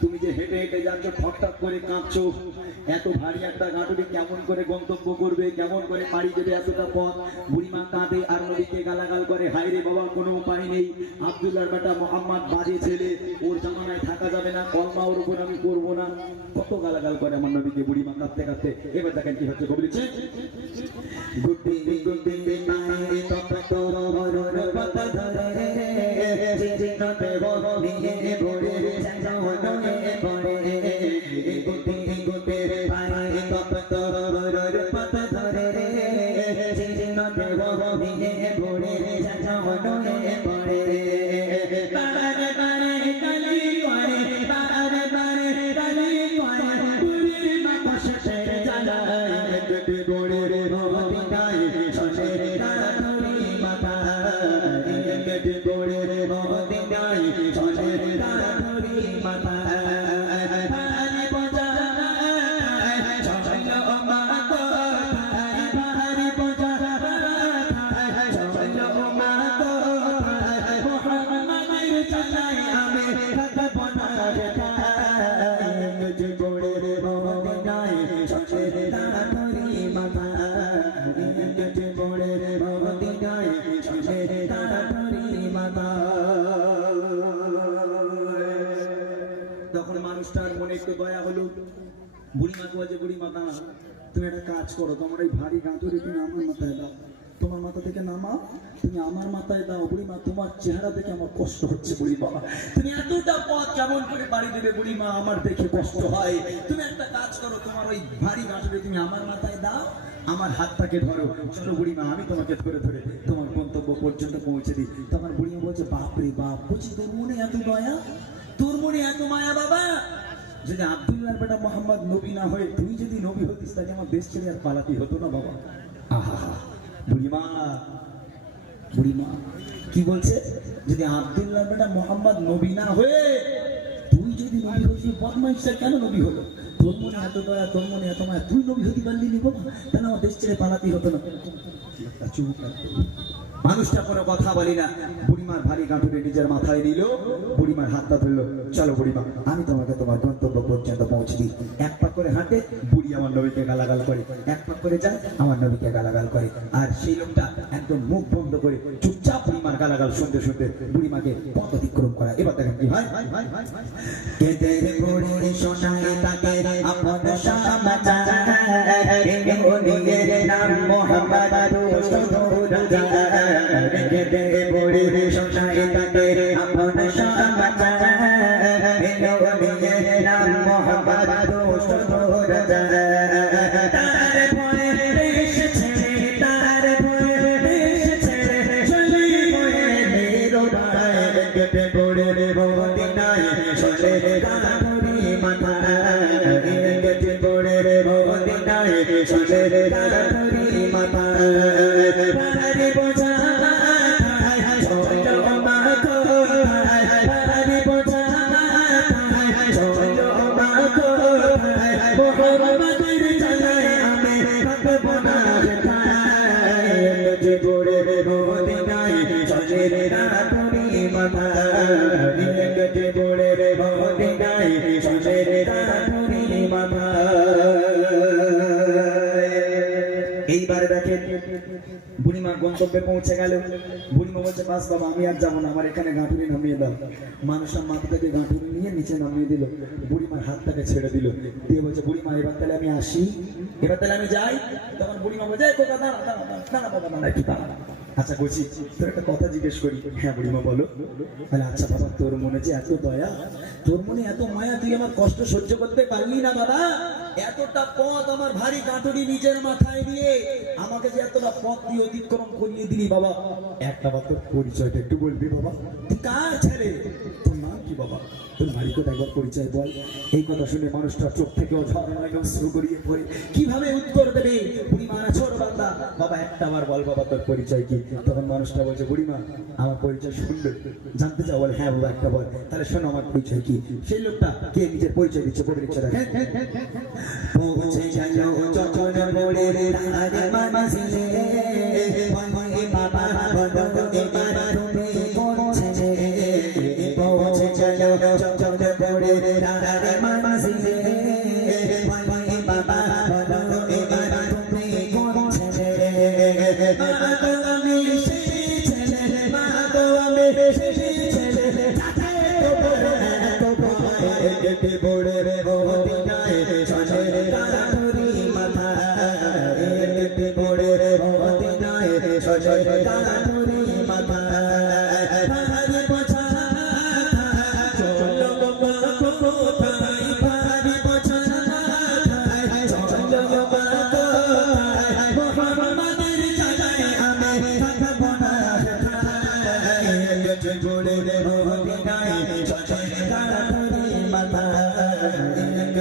তুমি যে হেঁটে হেঁটে যাচ্ছ ঠকঠক করে কাঁপছো, এত ভারী একটা গাঁটুরি কেমন করে গন্তব্য করবে, কেমন করে পাড়ি দেবে এতটা পথ? বুড়িমা কাঁদে আর নদীকে গালাগাল করে, হায় রে বাবা কোনো উপায় নেই, আব্দুল্লাহর বেটা মোহাম্মদ বাজে ছেলে, ওর জামানায় থাকা যাবে না, কলমা ওর উপর আমি করবো না, কত গালাগাল করে আমার নবীকে বুড়িমা কাঁদতে কাঁদতে। এবার দেখেন কি হচ্ছে, বলেছে তখন মানুষটার মনে একটু দয়া হলো। বুড়িমাকে বলছে, বুড়িমা দাঁড়া, তুমি একটা কাজ করো, তোমার এই ভারী গাঁটুরি তুমি আমার মাথায় দাও, তোমার মাথা থেকে নামাও, তুমি আমার মাথায় দাও। বুড়িমা তোমার চেহারা দেখে আমার কষ্ট হচ্ছে, বুড়িমা তুমি এতটা পথ কেমন করে বাড়ি দেবে, বুড়িমা আমার দেখে কষ্ট হয়, তুমি একটা কাজ করো, তোমার ওই ভারী গাঁটুরি তুমি আমার মাথায় দাও, আমার হাতটাকে ধরো, চলো বুড়িমা আমি তোমাকে ধরে ধরে তোমার গন্তব্য পর্যন্ত পৌঁছে দিই। তখন বুড়িমা বলছে, বাপ রে বাপ, বলছি তোর মনে এত দয়া, তোর মনে এত মায়া বাবা, যদি আব্দুল্লাহর বেটা মোহাম্মদ নবী না হয়ে তুই যদি নবী হতিস, তাকে আমার দেশ ছেড়ে আর পালাতে হতো না বাবা। আহা, বুড়িমা বুড়িমা কি বলছে, যদি আব্দুল্লাহর বেটা মোহাম্মদ নবী না হয়ে তুই যদি নবী হতিস, বদমাইশটা কেন নবী হলো? তোর মনে এত দয়া, তোর মনে এত মায়া, তুই নবী হতে পারলি নি বাবা, তাহলে আমার দেশ ছেড়ে পালাতেই হতো না। মানুষটা কোনো কথা বলি না, বুড়িমার ভারী গাঁটুরে নিজের মাথায় নিল, বুড়িমার হাতটা ধরলো, চলো বুড়িমা আমি তোমাকে তোমার গন্তব্য পর্যন্ত পৌঁছে দিই। এক পাক করে হাঁটে, বুড়ি আমার নবীকে গালাগাল করে, এক পাক করে যায়, আমার নবীকে গালাগাল করে, আর সেই লোকটা একদম মুখ বন্ধ করে চুপচাপ বুড়িমার গালাগাল শুনতে শুনতে বুড়িমাকে পথ অতিক্রম করা। এবার দেখেন কি হয়, এইবার দেখেন বুড়িমা গন্তব্যে পৌঁছে গেল। বুড়িমা বলছে, বাস বাবা আমি আর যাবো না, আমার এখানে গাঁটুরি নামিয়ে দাও। মানুষের মাথা থেকে গাঁটুরি নিয়ে নিচে নামিয়ে দিল, বুড়িমার হাতটাকে ছেড়ে দিল, দিয়ে বলছে বুড়িমা এবার তাহলে আমি আসি, এবার তাহলে আমি যাই। তখন বুড়িমা বলছে কোথা দাঁড়া দাঁড়া দাঁড়া বাবা দাঁড়া একটু দাঁড়া। আচ্ছা বলছি তোর একটা কথা জিজ্ঞেস করি। হ্যাঁ বুড়িমা বলো। তাহলে আচ্ছা বাবা তোর মনে যে এত দয়া, তোর মনে এত মায়া, তুই আমার কষ্ট সহ্য করতে পারলি না বাবা? এতটা পথ আমার ভারী কাঁটুরি নিজের মাথায় দিয়ে আমাকে যে এতটা পথ দিয়ে অতিক্রম করিয়ে দিলি বাবা, একটা বার তোর পরিচয়টা একটু বলবি বাবা? তুই কার ছেলে, তোর নাম কি বাবা, তোর বাড়িতে একবার পরিচয় বল। এই কথা শুনে মানুষটা চোখ থেকে শুরু করিয়ে পড়ে, কিভাবে উত্তর দেবে? বুড়িমা ছোট বান্দা, বাবা একটা বার বল বাবা তোর পরিচয় কি। তখন মানুষটা বলছে বুড়িমা আমার পরিচয় শুনবে, জানতে চাও? বলে হ্যাঁ বাবা একটা বল। তাহলে শোনো আমার পরিচয় কি। সেই লোকটা কে নিজের পরিচয় দিচ্ছে, পড়ে দিচ্ছে দেখেন। পৌঁছে যাও চচল মোড়ে রাধে মাঝিলে, ওই বাবা বলো এবার তুমি পৌঁছে, পৌঁছে যাও চচল মোড়ে রাধে মাঝিলে, ওই বাবা বলো এবার তুমি পৌঁছে। মা তো আমি সেই ছেলে, মা তো আমি সেই ছেলে, একটি বড়ে রে বদিনায় চলে কাঁটুরি মাথা, একটি বড়ে রে বদিনায় চলে কাঁটুরি মাথা। ভারী বোঝা চলো বাবা কোথায়, ভারী বোঝা চলো বাবা কোথায়, মোহাম্মদের জায়গায় আমি থাকবো না। একটি বড়ে রে বদিনায় চলে কাঁটুরি মাথা,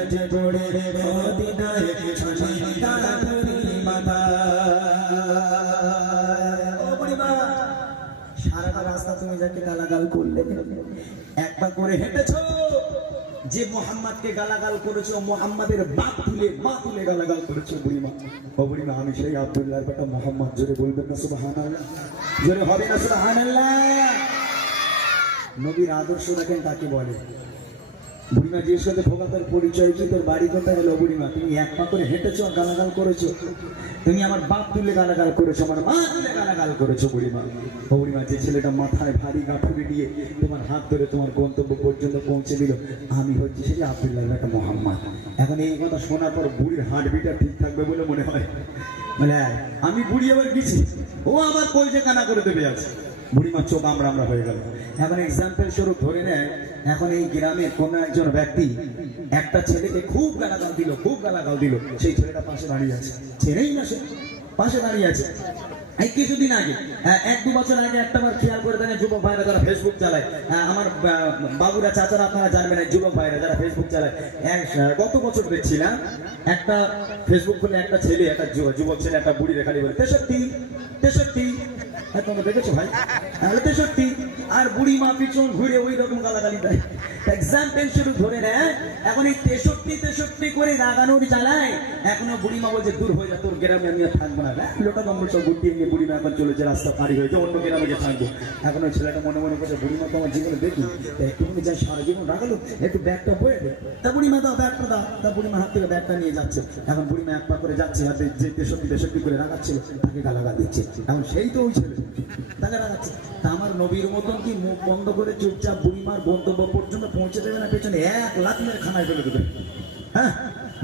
একটি বড়ে রে বদিনায় চলে কাঁটুরি মাথা। ও বুড়িমা, সারাটা রাস্তা তুমি যাকে গালাগাল করলে, একবার করে হেঁটেছো, যে মোহাম্মদকে গালাগাল করেছো মোহাম্মদের বাপ তুলে মা তুলে গালাগাল করেছো বুড়িমা। ও বুড়িমা আমি সেই আব্দুল্লাহর বেটা মোহাম্মদ, জোরে বলবেন না সুবহানাল্লাহ? জোরে হবে না সুবহানাল্লাহ? নবীর আদর্শ দেখেন কাকে বলে। বুড়িমা জিজ্ঞেস করতে খোকা তোর পরিচয় কি, তোর বাড়ি কোথায়? হলো বুড়িমা তুমি এক পা করে হেঁটেছো আর গালাগাল করেছো, তুমি আমার বাপ তুলে গালাগাল করেছো, আমার মা তুলে গালাগাল করেছো বুড়িমা। ও বুড়িমা যে ছেলেটা মাথায় ভারী গাঁঠুরি দিয়ে তোমার হাত ধরে তোমার গন্তব্য পর্যন্ত পৌঁছে দিল, আমি হচ্ছি সেই আব্দুল্লাহর বেটা মোহাম্মদ। এখন এই কথা শোনার পর বুড়ির হার্টবিটটা ঠিক থাকবে বলে মনে হয়? বলে আমি বুড়ি আবার গেছি, ও আমার কলজে কানা করে দেবে আছে। বুড়িমার চোখ আমরা আমরা হয়ে গেল। এখন এক্সাম্পল স্বরূপ ধরে নেয়, এখন এই গ্রামের কোন একজন ব্যক্তি একটা ছেলেকে খুব গালাগাল দিল, খুব গালাগাল দিল, সেই ছেলেটা পাশে দাঁড়িয়ে আছে, ছেলেই না সে পাশে দাঁড়িয়ে আছে। এই কিছুদিন আগে, 1-2 বছর আগে একটাবার খেয়াল করে দেখেন যুবক ভাইরা যারা ফেসবুক চালায়, আমার বাবুরা চাচারা আপনারা জানবেন, যুবক ভাইরা যারা ফেসবুক চালায়, গত বছর দেখছিলাম একটা ফেসবুক খুলে একটা ছেলে, একটা যুবক ছেলে একটা বুড়ি রেখালি বলে 63 তোমরা দেখেছো ভাই? 63 আর বুড়ি মা পিছন ঘুরে ওই রকম গালাগালি দেয়। এক্সাম্পল শুরু ধরে নেয়, এখন এই 63 করে রাগানোর জ্বালায় এখনো বুড়ি মা বলছে দূর হয়ে যা, তোর গ্রামে আমি আর থাকবো না। লোটা কম্বল সব গুটিয়ে নিয়ে বুড়ি মা এখন চলেছে, রাস্তা পাড়ি হয়েছে, অন্য গ্রামে গিয়ে থাকবো। এখন ওই ছেলেটা মনে মনে করছে বুড়ি মা তো আমার জীবনে দেখি, একটুখানি যাই সারা জীবন রাগালো, একটু ব্যাগটা বয়ে দে। তা বুড়ি মা দাও ব্যাগটা দাও, তা বুড়ি মা হাত থেকে ব্যাগটা নিয়ে যাচ্ছে। এখন বুড়ি মা এক পা করে যাচ্ছে, হাতে যে 63 করে রাগাচ্ছিল তাকে গালাগাল দিচ্ছে। এখন সেই তো ওই ছেলে তাকে রাগাচ্ছে। তা আমার নবীর মতন কি মুখ বন্ধ করে চুপচাপ বুড়িমার গন্তব্য পর্যন্ত পৌঁছে দেবে না, পেছনে 1 লাখ মেরে খানায় ফেলে দেবে? হ্যাঁ,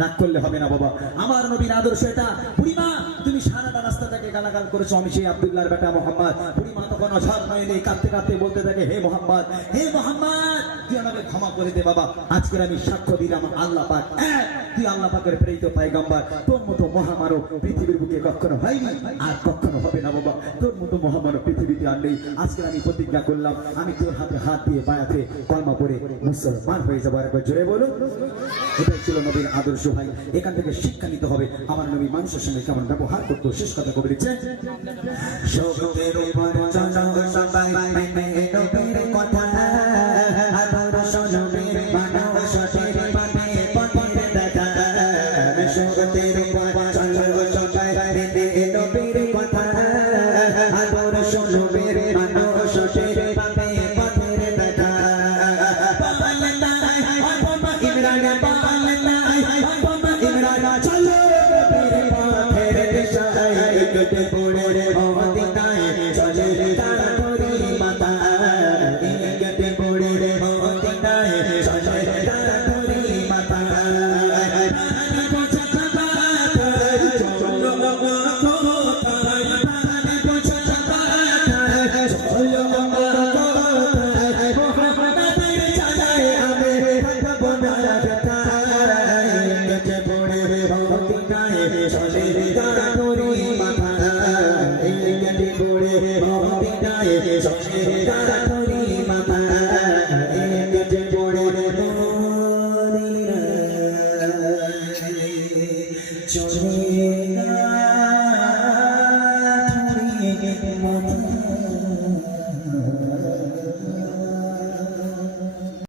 নাক করলে হবে না বাবা। আমার নবীর আদর্শ এটা। বুড়িমা তুমি সারাটা রাস্তা থেকে গালাগাল করেছো, আমি সেই আব্দুল্লাহর বেটা মোহাম্মদ। বুড়িমা তখন অসার নয়নি, কাঁদতে কাঁদতে বলতে থাকে হে মোহাম্মদ, হে মোহাম্মদ তুই আমাকে ক্ষমা করে দে বাবা। আজকের আমি সাক্ষ্য দিলাম আল্লাহ পাক তুই আল্লাহ পাকের প্রেরিত পয়গম্বর, তোর মতো মহামানব পৃথিবীর বুকে কখনো হয়নি আর কখনো হবে না বাবা। তোর মতো মহামানব পৃথিবীতে আর নেই। আজকে আমি প্রতিজ্ঞা করলাম আমি তোর হাতে হাত দিয়ে বায়াতে কলমা পড়ে মুসলমান হয়ে যাবো। একবার জোরে বলো। এটাই ছিল নবীর আদর্শ ভাই। এখান থেকে শিক্ষা নিতে হবে আমার নবী মানুষের সঙ্গে কেমন ব্যবহার করতো। শেষ কথা কবে দিচ্ছে, সবের উপর চলো সবাই মেনে নবীর কথা, আদর্শ নবীর মানুষের পানে পথের দেখা। সবের উপর চলো সবাই মেনে নবীর কথা, আদর্শ নবীর মানুষের পানে পথের দেখা। ইমরান চলো পথের দিশায়, কেটে পড়ে রে মদিনায় চলে কাঁটুরি মাথা, কেটে পড়ে রে মদিনায় চলে মদিনায় চলে কাঠুরি মাথা এমনিতে পড়ে মদিনায় চলে